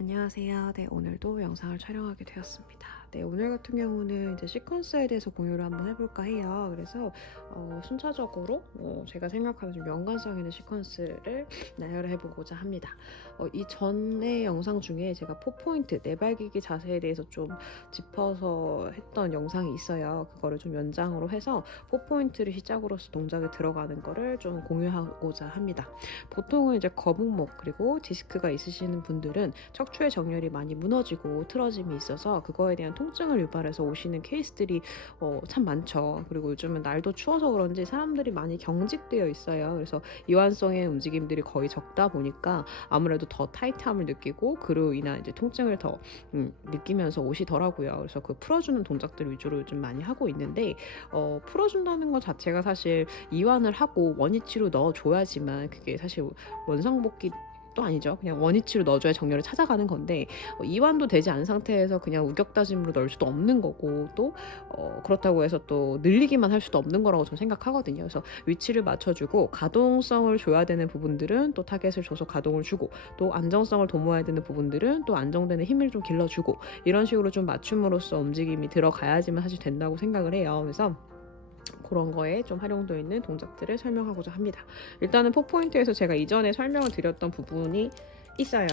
안녕하세요. 네, 오늘도 영상을 촬영하게 되었습니다. 네, 오늘 같은 경우는 이제 시퀀스에 대해서 공유를 한번 해볼까 해요. 그래서 순차적으로 제가 생각하는 좀 연관성 있는 시퀀스를 나열을 해보고자 합니다. 이 전의 영상 중에 제가 포포인트, 내발기기 자세에 대해서 좀 짚어서 했던 영상이 있어요. 그거를 좀 연장으로 해서 포포인트를 시작으로서 동작에 들어가는 거를 좀 공유하고자 합니다. 보통은 이제 거북목 그리고 디스크가 있으시는 분들은 척추의 정렬이 많이 무너지고 틀어짐이 있어서 그거에 대한 통증을 유발해서 오시는 케이스들이 참 많죠. 그리고 요즘은 날도 추워서 그런지 사람들이 많이 경직되어 있어요. 그래서 이완성의 움직임들이 거의 적다 보니까 아무래도 더 타이트함을 느끼고 그로 인한 이제 통증을 더 느끼면서 오시더라고요. 그래서 그 풀어주는 동작들 위주로 요즘 많이 하고 있는데 풀어준다는 것 자체가 사실 이완을 하고 원위치로 넣어줘야지만 그게 사실 원상복귀 또 아니죠. 그냥 원위치로 넣어줘야 정렬을 찾아가는 건데 이완도 되지 않은 상태에서 그냥 우격다짐으로 넣을 수도 없는 거고 또 그렇다고 해서 또 늘리기만 할 수도 없는 거라고 저는 생각하거든요. 그래서 위치를 맞춰주고 가동성을 줘야 되는 부분들은 또 타겟을 줘서 가동을 주고 또 안정성을 도모해야 되는 부분들은 또 안정되는 힘을 좀 길러주고 이런 식으로 좀 맞춤으로써 움직임이 들어가야지만 사실 된다고 생각을 해요. 그래서 그런 거에 좀 활용되어 있는 동작들을 설명하고자 합니다. 일단은 포포인트에서 제가 이전에 설명을 드렸던 부분이 있어요.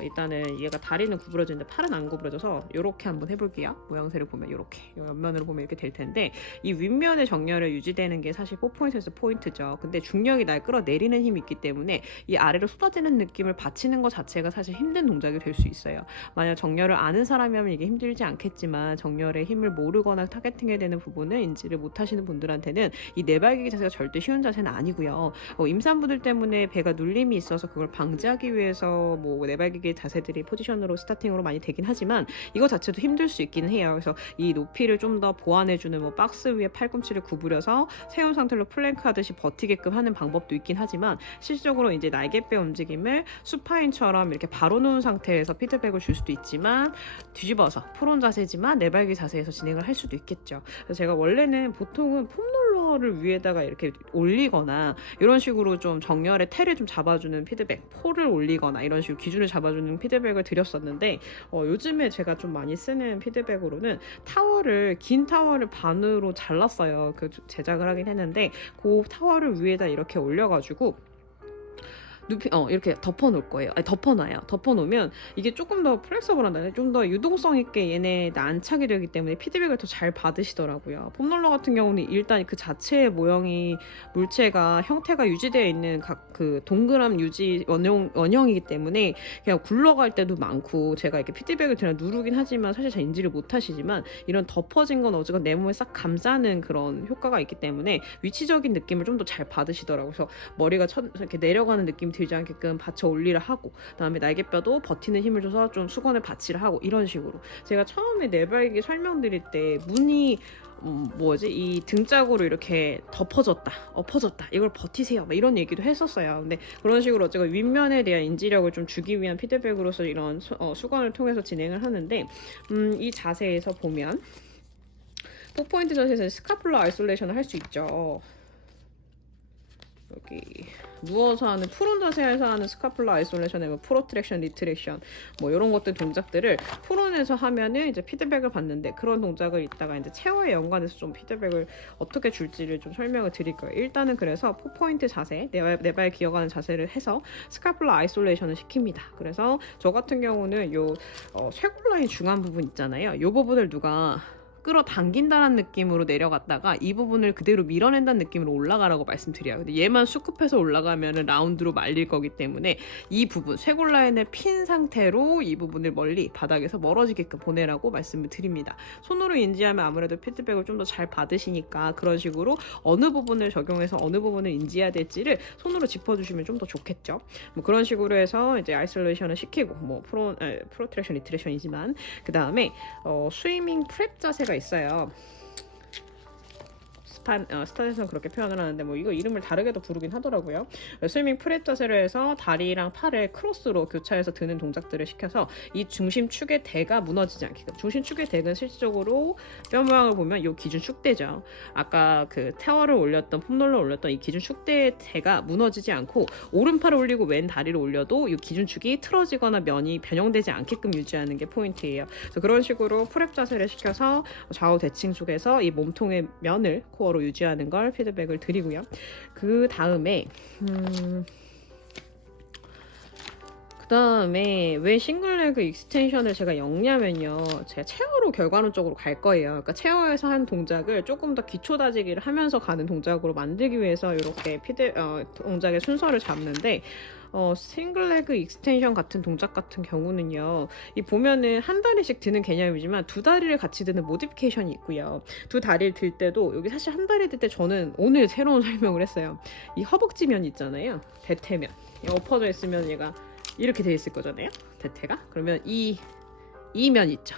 일단은 얘가 다리는 구부러지는데 팔은 안 구부러져서 이렇게 한번 해볼게요. 모양새를 보면 이렇게 옆면으로 보면 이렇게 될 텐데 이 윗면의 정렬을 유지되는 게 사실 포포인트에서 포인트죠. 근데 중력이 날 끌어내리는 힘이 있기 때문에 이 아래로 쏟아지는 느낌을 받치는 것 자체가 사실 힘든 동작이 될 수 있어요. 만약 정렬을 아는 사람이라면 이게 힘들지 않겠지만 정렬의 힘을 모르거나 타겟팅해야 되는 부분을 인지를 못하시는 분들한테는 이 내발기기 자세가 절대 쉬운 자세는 아니고요. 임산부들 때문에 배가 눌림이 있어서 그걸 방지하기 위해서 뭐 내발기기 자세들이 포지션으로 스타팅으로 많이 되긴 하지만 이거 자체도 힘들 수 있기는 해요. 그래서 이 높이를 좀 더 보완해주는 뭐 박스 위에 팔꿈치를 구부려서 세운 상태로 플랭크 하듯이 버티게끔 하는 방법도 있긴 하지만 실질적으로 이제 날개뼈 움직임을 수파인처럼 이렇게 바로 놓은 상태에서 피드백을 줄 수도 있지만 뒤집어서 프론 자세지만 내발기 자세에서 진행을 할 수도 있겠죠. 그래서 제가 원래는 보통은 폼롤러를 위에다가 이렇게 올리거나 이런 식으로 좀 정렬의 테를 좀 잡아주는 피드백, 폴을 올리거나 이런 식으로 기준을 잡아주는 피드백을 드렸었는데 요즘에 제가 좀 많이 쓰는 피드백으로는 긴 타월을 반으로 잘랐어요. 그 제작을 하긴 했는데 그 타월을 위에다 이렇게 올려가지고 이렇게 덮어놓을 거예요. 아니, 덮어놔요. 덮어놓으면 이게 조금 더 플렉서블한다. 좀 더 유동성 있게 얘네 안착이 되기 때문에 피드백을 더 잘 받으시더라고요. 폼롤러 같은 경우는 일단 그 자체의 모형이 물체가 형태가 유지되어 있는 그 동그란 유지 원형이기 때문에 그냥 굴러갈 때도 많고 제가 이렇게 피드백을 그냥 누르긴 하지만 사실 잘 인지를 못하시지만 이런 덮어진 건 어쨌건 내 몸에 싹 감싸는 그런 효과가 있기 때문에 위치적인 느낌을 좀 더 잘 받으시더라고요. 그래서 머리가 이렇게 내려가는 느낌 들지 않게끔 받쳐 올리라 하고 그다음에 날개뼈도 버티는 힘을 줘서 좀 수건을 받치라 하고 이런 식으로 제가 처음에 내발기 설명드릴 때 문이 이 등짝으로 이렇게 엎어졌다 이걸 버티세요 이런 얘기도 했었어요. 근데 그런 식으로 어쨌든 윗면에 대한 인지력을 좀 주기 위한 피드백으로서 이런 수건을 통해서 진행을 하는데 이 자세에서 보면 포포인트 자세에서 스카플라 아이솔레이션을 할 수 있죠. 여기 누워서 하는 프론 자세에서 하는 스카플라 아이솔레이션에 뭐 프로트랙션, 리트랙션 뭐 이런 것들 동작들을 프론에서 하면은 이제 피드백을 받는데 그런 동작을 이따가 이제 체어에 연관해서 좀 피드백을 어떻게 줄지를 좀 설명을 드릴 거예요. 일단은 그래서 포포인트 자세, 내 발 기어가는 자세를 해서 스카플라 아이솔레이션을 시킵니다. 그래서 저 같은 경우는 요 쇄골라인 중앙 부분 있잖아요. 요 부분을 누가 끌어당긴다는 느낌으로 내려갔다가 이 부분을 그대로 밀어낸다는 느낌으로 올라가라고 말씀드려요. 근데 얘만 수급해서 올라가면 라운드로 말릴 거기 때문에 이 부분, 쇄골 라인을 핀 상태로 이 부분을 멀리 바닥에서 멀어지게끔 보내라고 말씀을 드립니다. 손으로 인지하면 아무래도 피드백을 좀 더 잘 받으시니까 그런 식으로 어느 부분을 적용해서 어느 부분을 인지해야 될지를 손으로 짚어주시면 좀 더 좋겠죠. 뭐 그런 식으로 해서 이제 아이솔레이션을 시키고 뭐 프로트랙션, 리트랙션이지만 그 다음에 스위밍 프랩 자세가 있어요. 스탄에서는 그렇게 표현을 하는데 뭐 이거 이름을 다르게도 부르긴 하더라고요. 스위밍 프랩 자세를 해서 다리랑 팔을 크로스로 교차해서 드는 동작들을 시켜서 이 중심축의 대가 무너지지 않게끔. 중심축의 대는 실질적으로 뼈 모양을 보면 이 기준 축대죠. 아까 그 타워를 올렸던 폼롤러 올렸던 이 기준 축대의 대가 무너지지 않고 오른팔을 올리고 왼 다리를 올려도 이 기준 축이 틀어지거나 면이 변형되지 않게끔 유지하는 게 포인트예요. 그래서 그런 식으로 프랩 자세를 시켜서 좌우 대칭 속에서 이 몸통의 면을 코어로 유지하는 걸 피드백을 드리고요. 그 다음에 왜 싱글레그 익스텐션을 제가 엮냐면요. 제가 체어로 결과론적으로 갈 거예요. 그러니까 체어에서 한 동작을 조금 더 기초 다지기를 하면서 가는 동작으로 만들기 위해서 이렇게 동작의 순서를 잡는데 싱글레그 익스텐션 같은 동작 같은 경우는요. 이 보면은 한 다리씩 드는 개념이지만 두 다리를 같이 드는 모디피케이션이 있고요. 두 다리를 들 때도 여기 사실 한 다리 들 때 저는 오늘 새로운 설명을 했어요. 이 허벅지면 있잖아요. 대퇴면. 엎어져 있으면 얘가 이렇게 돼 있을 거잖아요. 대퇴가. 그러면 이 면 있죠.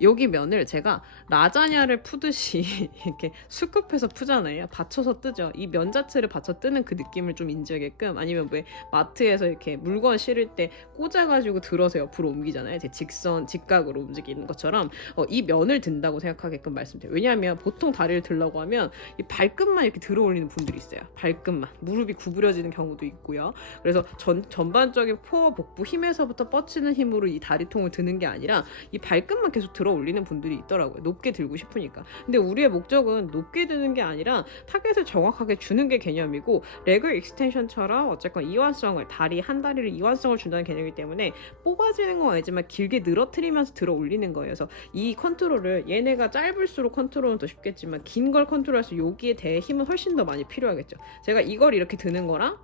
여기 면을 제가 라자냐를 푸듯이 이렇게 수급해서 푸잖아요. 받쳐서 뜨죠. 이 면 자체를 받쳐 뜨는 그 느낌을 좀 인지하게끔, 아니면 왜 마트에서 이렇게 물건 실을 때 꽂아가지고 들어서 옆으로 옮기잖아요. 제 직각으로 움직이는 것처럼 이 면을 든다고 생각하게끔 말씀드려요. 왜냐하면 보통 다리를 들려고 하면 이 발끝만 이렇게 들어 올리는 분들이 있어요. 발끝만. 무릎이 구부려지는 경우도 있고요. 그래서 전반적인 코어 복부 힘에서부터 뻗치는 힘으로 이 다리통을 드는 게 아니라 이 발끝만 계속 들어 올리는 분들이 있더라고요. 높게 들고 싶으니까. 근데 우리의 목적은 높게 드는 게 아니라 타겟을 정확하게 주는 게 개념이고, 레그 익스텐션처럼 어쨌건 이완성을, 다리 한 다리를 이완성을 준다는 개념이기 때문에 뽑아지는 건 아니지만 길게 늘어뜨리면서 들어 올리는 거예요. 그래서 이 컨트롤을, 얘네가 짧을수록 컨트롤은 더 쉽겠지만 긴 걸 컨트롤해서 여기에 대해 힘은 훨씬 더 많이 필요하겠죠. 제가 이걸 이렇게 드는 거랑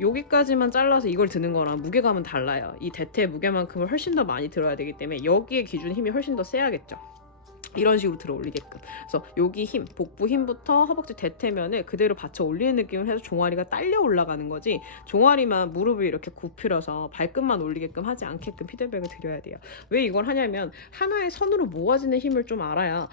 여기까지만 잘라서 이걸 드는 거랑 무게감은 달라요. 이 대퇴 무게만큼을 훨씬 더 많이 들어야 되기 때문에 여기에 기준 힘이 훨씬 더 세야겠죠. 이런 식으로 들어 올리게끔. 그래서 여기 힘, 복부 힘부터 허벅지 대퇴면을 그대로 받쳐 올리는 느낌을 해서 종아리가 딸려 올라가는 거지, 종아리만 무릎을 이렇게 굽히려서 발끝만 올리게끔 하지 않게끔 피드백을 드려야 돼요. 왜 이걸 하냐면 하나의 선으로 모아지는 힘을 좀 알아야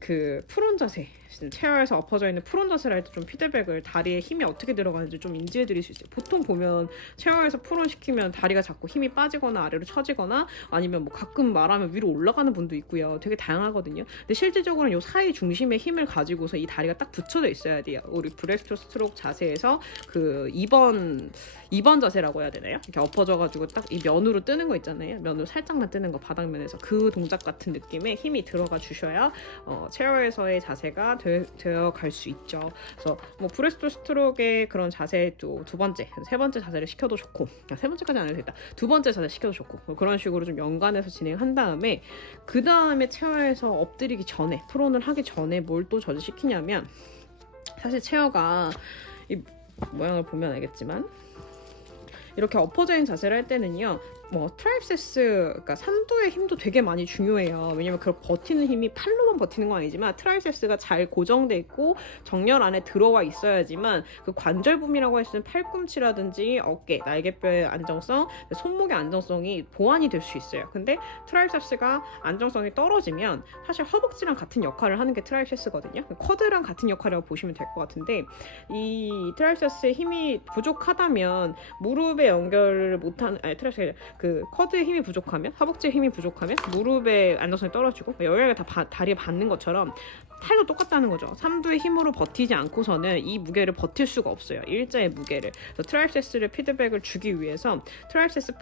그 프론 자세, 체어에서 엎어져 있는 프론 자세를 할 때 좀 피드백을, 다리에 힘이 어떻게 들어가는지 좀 인지해 드릴 수 있어요. 보통 보면 체어에서 프론 시키면 다리가 자꾸 힘이 빠지거나 아래로 처지거나, 아니면 뭐 가끔 말하면 위로 올라가는 분도 있고요. 되게 다양하거든요. 근데 실질적으로는 요 사이 중심의 힘을 가지고서 이 다리가 딱 붙여져 있어야 돼요. 우리 브레스트 스트로크 자세에서 그 2번 자세라고 해야 되나요? 이렇게 엎어져가지고 딱 이 면으로 뜨는 거 있잖아요. 면으로 살짝만 뜨는 거, 바닥면에서 그 동작 같은 느낌의 힘이 들어가 주셔야 체어에서의 자세가 되어 갈 수 있죠. 그래서 뭐 브레스트 스트로크의 그런 자세도 세 번째 자세를 시켜도 좋고, 세 번째까지 안 해도 되겠다. 두 번째 자세 시켜도 좋고, 뭐 그런 식으로 좀 연관해서 진행한 다음에, 그 다음에 체어에서 엎드리기 전에, 프론을 하기 전에 뭘 또 저지시키냐면, 사실 체어가 이 모양을 보면 알겠지만 이렇게 엎어져 있는 자세를 할 때는요, 뭐 트라이셉스, 그러니까 삼두의 힘도 되게 많이 중요해요. 왜냐면 그 버티는 힘이 팔로만 버티는 건 아니지만 트라이셉스가 잘 고정돼 있고 정렬 안에 들어와 있어야지만 그 관절붐이라고 할 수 있는 팔꿈치라든지 어깨, 날개뼈의 안정성, 손목의 안정성이 보완이 될 수 있어요. 근데 트라이셉스가 안정성이 떨어지면 사실 허벅지랑 같은 역할을 하는 게 트라이셉스거든요. 쿼드랑 같은 역할이라고 보시면 될 것 같은데, 이 트라이셉스의 힘이 부족하다면 무릎에 연결을 못하는, 트라이셉스 그 쿼드의 힘이 부족하면, 허벅지의 힘이 부족하면 무릎의 안정성이 떨어지고, 여기가 다 다리에 받는 것처럼 팔도 똑같다는 거죠. 삼두의 힘으로 버티지 않고서는 이 무게를 버틸 수가 없어요. 일자의 무게를. 그래서 트라이셉스를 피드백을 주기 위해서 트라이셉스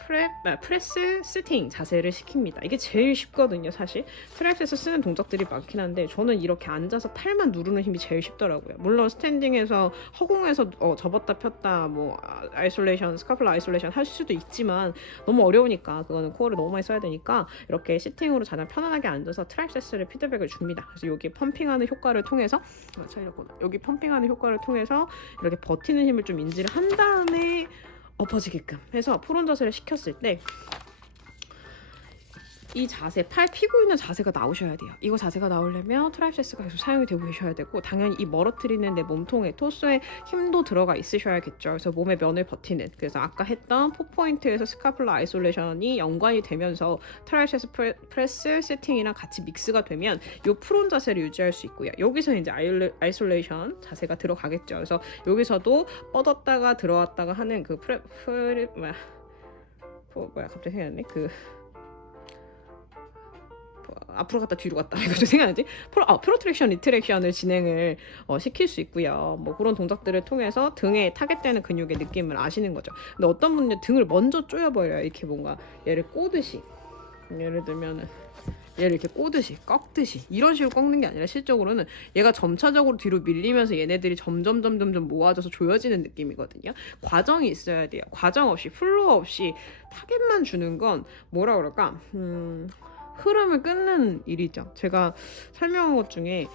프레스 스팅 자세를 시킵니다. 이게 제일 쉽거든요. 사실 트라이셉스 쓰는 동작들이 많긴 한데 저는 이렇게 앉아서 팔만 누르는 힘이 제일 쉽더라고요. 물론 스탠딩에서 허공에서 접었다 폈다, 뭐 아이솔레이션, 스카플라 아이솔레이션 할 수도 있지만 너무 어려우니까, 그거는 코어를 너무 많이 써야 되니까 이렇게 시팅으로 가장 편안하게 앉아서 트라이셉스를 피드백을 줍니다. 그래서 여기 펌핑하는 효과를 통해서, 여기 펌핑하는 효과를 통해서 이렇게 버티는 힘을 좀 인지를 한 다음에 엎어지게끔 해서 프론 자세를 시켰을 때, 이 자세, 팔 펴고 있는 자세가 나오셔야 돼요. 이거 자세가 나오려면 트라이셉스가 계속 사용이 되고 계셔야 되고, 당연히 이 멀어뜨리는 내 몸통에 토스에 힘도 들어가 있으셔야겠죠. 그래서 몸의 면을 버티는, 그래서 아까 했던 4포인트에서 스카플라 아이솔레이션이 연관이 되면서 트라이셉스 프레스 세팅이랑 같이 믹스가 되면 이 프론 자세를 유지할 수 있고요. 여기서 이제 아이솔레이션 자세가 들어가겠죠. 그래서 여기서도 뻗었다가 들어왔다가 하는 그 갑자기 생각났네. 앞으로 갔다 뒤로 갔다 이거 좀 생각나지? 프로트랙션, 리트랙션을 진행을 시킬 수 있고요. 뭐 그런 동작들을 통해서 등에 타겟되는 근육의 느낌을 아시는 거죠. 근데 어떤 분들은 등을 먼저 조여버려요. 이렇게 뭔가 얘를 꼬듯이, 예를 들면은 얘를 이렇게 꼬듯이, 꺾듯이 이런 식으로 꺾는 게 아니라 실적으로는 얘가 점차적으로 뒤로 밀리면서 얘네들이 점점 모아져서 조여지는 느낌이거든요. 과정이 있어야 돼요. 과정 없이, 플로어 없이 타겟만 주는 건 뭐라 그럴까? 흐름을 끊는 일이죠. 제가 설명한 것 중에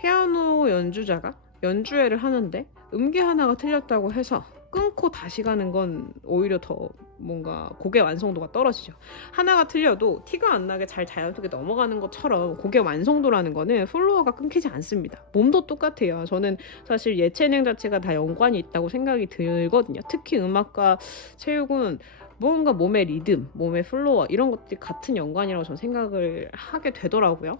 피아노 연주자가 연주회를 하는데 음계 하나가 틀렸다고 해서 끊고 다시 가는 건 오히려 더 뭔가 곡의 완성도가 떨어지죠. 하나가 틀려도 티가 안 나게 잘 자연스럽게 넘어가는 것처럼 곡의 완성도라는 거는 플로어가 끊기지 않습니다. 몸도 똑같아요. 저는 사실 예체능 자체가 다 연관이 있다고 생각이 들거든요. 특히 음악과 체육은 뭔가 몸의 리듬, 몸의 플로어 이런 것들이 같은 연관이라고 저는 생각을 하게 되더라고요.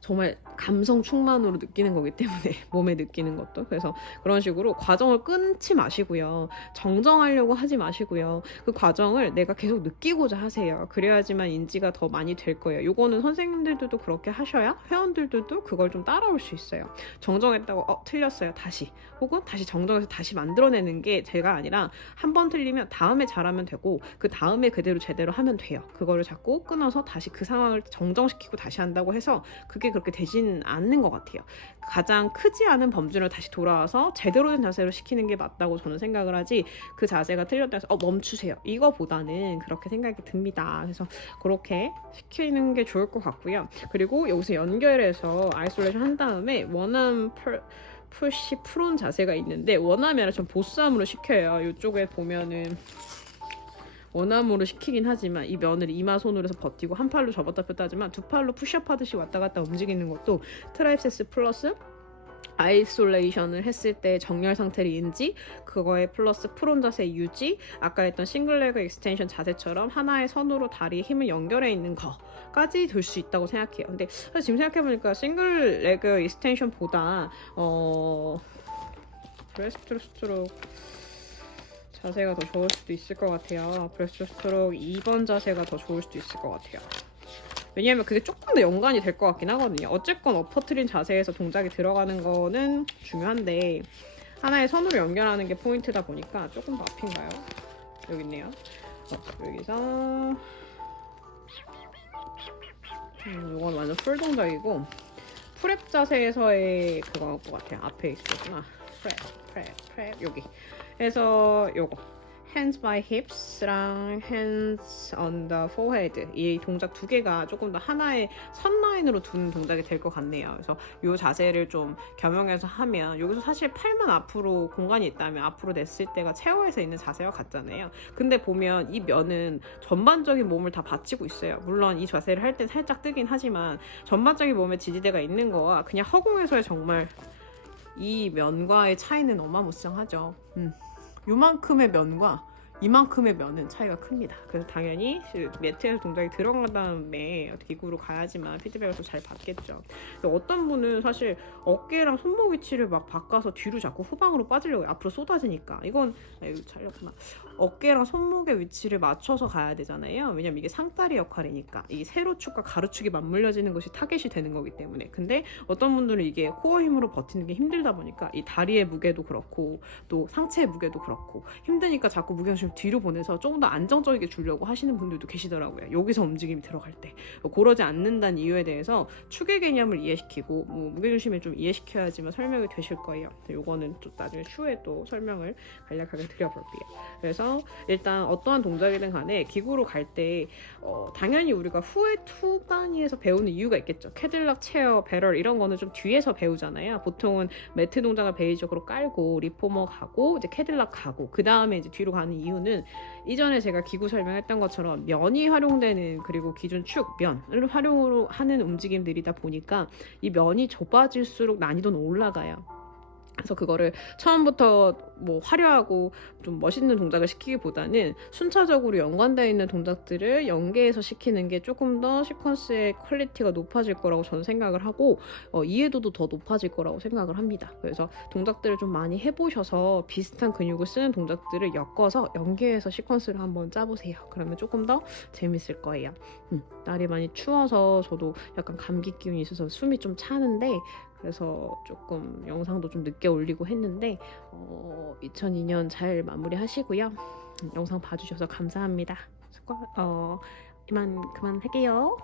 정말 감성 충만으로 느끼는 거기 때문에 몸에 느끼는 것도. 그래서 그런 식으로 과정을 끊지 마시고요. 정정하려고 하지 마시고요. 그 과정을 내가 계속 느끼고자 하세요. 그래야지만 인지가 더 많이 될 거예요. 요거는 선생님들도 그렇게 하셔야 회원들도 그걸 좀 따라올 수 있어요. 정정했다고 틀렸어요. 다시. 혹은 다시 정정해서 다시 만들어내는 게 제가 아니라 한 번 틀리면 다음에 잘하면 되고 그 다음에 그대로 제대로 하면 돼요. 그거를 자꾸 끊어서 다시 그 상황을 정정시키고 다시 한다고 해서 그게 그렇게 되진 않는 것 같아요. 가장 크지 않은 범주를 다시 돌아와서 제대로 된 자세로 시키는 게 맞다고 저는 생각을 하지, 그 자세가 틀렸다 해서 멈추세요 이거보다는 그렇게 생각이 듭니다. 그래서 그렇게 시키는 게 좋을 것 같고요. 그리고 여기서 연결해서 아이솔레이션 한 다음에 원암 푸시 프론 자세가 있는데, 원암이 좀 보쌈으로 시켜요. 이쪽에 보면은 원암으로 시키긴 하지만 이 면을 이마 손으로 해서 버티고 한 팔로 접었다 폈다 하지만 두 팔로 푸시업 하듯이 왔다 갔다 움직이는 것도 트라이셉스 플러스 아이솔레이션을 했을 때 정렬 상태를 인지, 그거에 플러스 프론 자세 유지, 아까 했던 싱글 레그 익스텐션 자세처럼 하나의 선으로 다리에 힘을 연결해 있는 거까지 될 수 있다고 생각해요. 근데 사실 지금 생각해보니까 싱글 레그 익스텐션보다 브레스트 스트로크 자세가 더 좋을 수도 있을 것 같아요. 브레스트 스트로크 2번 자세가 더 좋을 수도 있을 것 같아요. 왜냐하면 그게 조금 더 연관이 될 것 같긴 하거든요. 어쨌건 엎어트린 자세에서 동작이 들어가는 거는 중요한데 하나의 선으로 연결하는 게 포인트다 보니까 조금 더 앞인가요? 여기 있네요. 여기서 이건 완전 풀 동작이고, 프랩 자세에서의 그거일 것 같아요. 앞에 있었구나. 프랩 여기. 그래서 요거 hands by hips랑 hands on the forehead, 이 동작 두 개가 조금 더 하나의 선 라인으로 두는 동작이 될 것 같네요. 그래서 이 자세를 좀 겸용해서 하면, 여기서 사실 팔만 앞으로 공간이 있다면 앞으로 냈을 때가 체어에서 있는 자세와 같잖아요. 근데 보면 이 면은 전반적인 몸을 다 받치고 있어요. 물론 이 자세를 할 땐 살짝 뜨긴 하지만 전반적인 몸에 지지대가 있는 거와 그냥 허공에서의 정말 이 면과의 차이는 어마무쌍하죠. 요만큼의 면과 이만큼의 면은 차이가 큽니다. 그래서 당연히 매트에서 동작이 들어간 다음에 기구로 가야지만 피드백을 또 잘 받겠죠. 어떤 분은 사실 어깨랑 손목 위치를 막 바꿔서 뒤로 자꾸 후방으로 빠지려고 해요. 앞으로 쏟아지니까. 이건 여기 잘렸구나. 어깨랑 손목의 위치를 맞춰서 가야 되잖아요. 왜냐면 이게 상다리 역할이니까. 이 세로축과 가로축이 맞물려지는 것이 타겟이 되는 거기 때문에. 근데 어떤 분들은 이게 코어 힘으로 버티는 게 힘들다 보니까 이 다리의 무게도 그렇고 또 상체의 무게도 그렇고 힘드니까 자꾸 무게를 좀 뒤로 보내서 조금 더 안정적이게 주려고 하시는 분들도 계시더라고요. 여기서 움직임이 들어갈 때. 그러지 않는다는 이유에 대해서 축의 개념을 이해시키고 무게중심을 좀 이해시켜야지만 설명이 되실 거예요. 요거는 또 나중에 추후에 또 설명을 간략하게 드려볼게요. 그래서 일단 어떠한 동작이든 간에 기구로 갈 때 당연히 우리가 후반위에서 배우는 이유가 있겠죠. 캐딜락, 체어, 배럴 이런 거는 좀 뒤에서 배우잖아요. 보통은 매트 동작을 베이직으로 깔고 리포머 가고 이제 캐딜락 가고 그 다음에 이제 뒤로 가는 이유 이유는 이전에 제가 기구 설명했던 것처럼 면이 활용되는, 그리고 기존 축, 면을 활용으로 하는 움직임들이다 보니까 이 면이 좁아질수록 난이도는 올라가요. 그래서 그거를 처음부터 뭐 화려하고 좀 멋있는 동작을 시키기보다는 순차적으로 연관되어 있는 동작들을 연계해서 시키는 게 조금 더 시퀀스의 퀄리티가 높아질 거라고 저는 생각을 하고 이해도도 더 높아질 거라고 생각을 합니다. 그래서 동작들을 좀 많이 해보셔서 비슷한 근육을 쓰는 동작들을 엮어서 연계해서 시퀀스를 한번 짜보세요. 그러면 조금 더 재밌을 거예요. 날이 많이 추워서 저도 약간 감기 기운이 있어서 숨이 좀 차는데, 그래서 조금 영상도 좀 늦게 올리고 했는데 2002년 잘 마무리하시고요. 영상 봐주셔서 감사합니다. 그만할게요.